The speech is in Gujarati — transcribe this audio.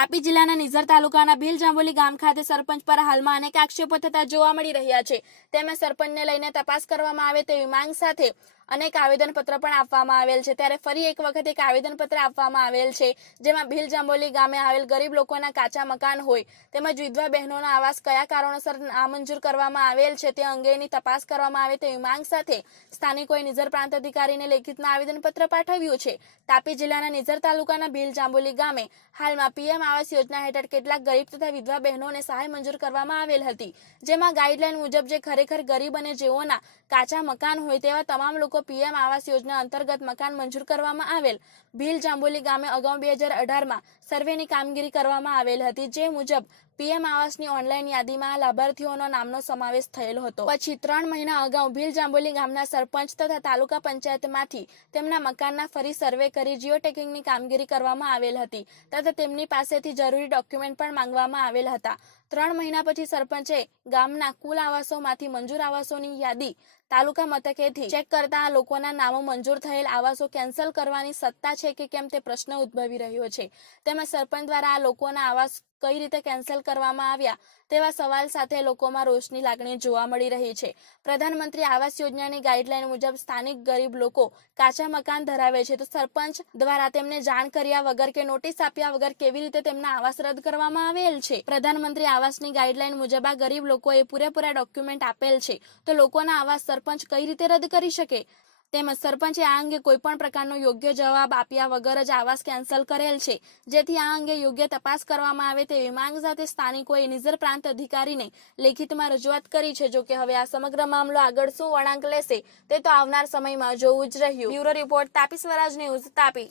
તાપી જિલ્લાના નિઝર તાલુકાના ભીલ જાંબોલી ગામ ખાતે સરપંચ પર હાલમાં અનેક આક્ષેપો થતા જોવા મળી રહ્યા છે. તેમાં સરપંચને લઈને તપાસ કરવામાં આવે તેવી માંગ સાથે અનેક આવેદનપત્ર પણ આપવામાં આવેલ છે. ત્યારે ફરી એક વખત એક આવેદનપત્ર આપવામાં આવેલ છે, જેમાં ભીલ જાંબોલી ગામે આવેલ ગરીબ લોકોના કાચા મકાન હોય, તેમજ વિધવા બહેનોના આવાસ કયા કારણોસર નામંજૂર કરવામાં આવેલ છે તે અંગેની તપાસ કરવામાં આવે તેવી માંગ સાથે સ્થાનિકોએ નિઝર પ્રાંત અધિકારીને લેખિતમાં આવેદનપત્ર પાઠવ્યું છે. તાપી જિલ્લાના નિઝર તાલુકાના ભીલ જાંબોલી ગામે હાલમાં પીએમ આવાસ યોજના હેઠળ કેટલાક ગરીબ તથા વિધવા બહેનોને સહાય મંજૂર કરવામાં આવેલ હતી, જેમાં ગાઈડલાઈન મુજબ જે ખરેખર ગરીબ અને જેઓના કાચા મકાન હોય તેવા તમામ લોકો પીએમ આવાસ યોજના અંતર્ગત મકાન મંજૂર કરવામાં આવેલ. ભીલ જાંબોલી ગામે અગાઉ બે હજાર અઢારમાં સર્વેની કામગીરી કરવામાં આવેલ હતી, જે મુજબ પીએમ આવાસની ઓનલાઈન યાદીમાં લાભાર્થીઓનો નામનો સમાવેશ થયેલ હતો. પછી ત્રણ મહિના અગાઉ ભીલ જાંબોલી ગામના સરપંચ તથા તાલુકા પંચાયતમાંથી તેમના મકાનના ફરી સર્વે કરી જીઓ ટેકિંગની કામગીરી કરવામાં આવેલ હતી તથા તેમની પાસેથી જરૂરી ડોક્યુમેન્ટ પણ માંગવામાં આવેલ હતા. ત્રણ મહિના પછી સરપંચે ગામના કુલ આવાસોમાંથી મંજૂર આવાસોની યાદી તાલુકા મથકેથી ચેક કરતા આ લોકોના નામો મંજૂર થયેલ આવાસો કેન્સલ કરવાની સત્તા છે કે કેમ તે પ્રશ્ન ઉદ્ભવી રહ્યો છે. તેમજ સરપંચ દ્વારા આ લોકોના આવાસ કઈ રીતે કેન્સલ કરવામાં આવ્યા તેવા સવાલ સાથે લોકોમાં રોષની લાગણી જોવા મળી રહી છે. પ્રધાનમંત્રી આવાસ યોજનાની ગાઈડલાઈન મુજબ સ્થાનિક ગરીબ લોકો કાચા મકાન ધરાવે છે. તો સરપંચ દ્વારા તેમને જાણ કર્યા વગર કે નોટિસ આપ્યા વગર કેવી રીતે તેમના આવાસ રદ કરવામાં આવેલ છે? પ્રધાનમંત્રી આવાસની ગાઈડલાઈન મુજબ આ ગરીબ લોકોએ પૂરેપૂરા ડોક્યુમેન્ટ આપેલ છે. તો લોકોના આવાસ સરપંચ કઈ રીતે રદ કરી શકે? તેમજ સરપંચે આ અંગે કોઈ પણ પ્રકારનો યોગ્ય જવાબ આપ્યા વગર જ આવાસ કેન્સલ કરેલ છે. જેથી આ અંગે યોગ્ય તપાસ કરવામાં આવે તેવી માંગ સાથે સ્થાનિકોએ નિઝર પ્રાંત અધિકારીને લેખિતમાં રજૂઆત કરી છે. જોકે હવે આ સમગ્ર મામલો આગળ શું વળાંક લેશે તે તો આવનાર સમયમાં જોવું જ રહ્યું. Bureau report Tapi Swaraj news Tapi.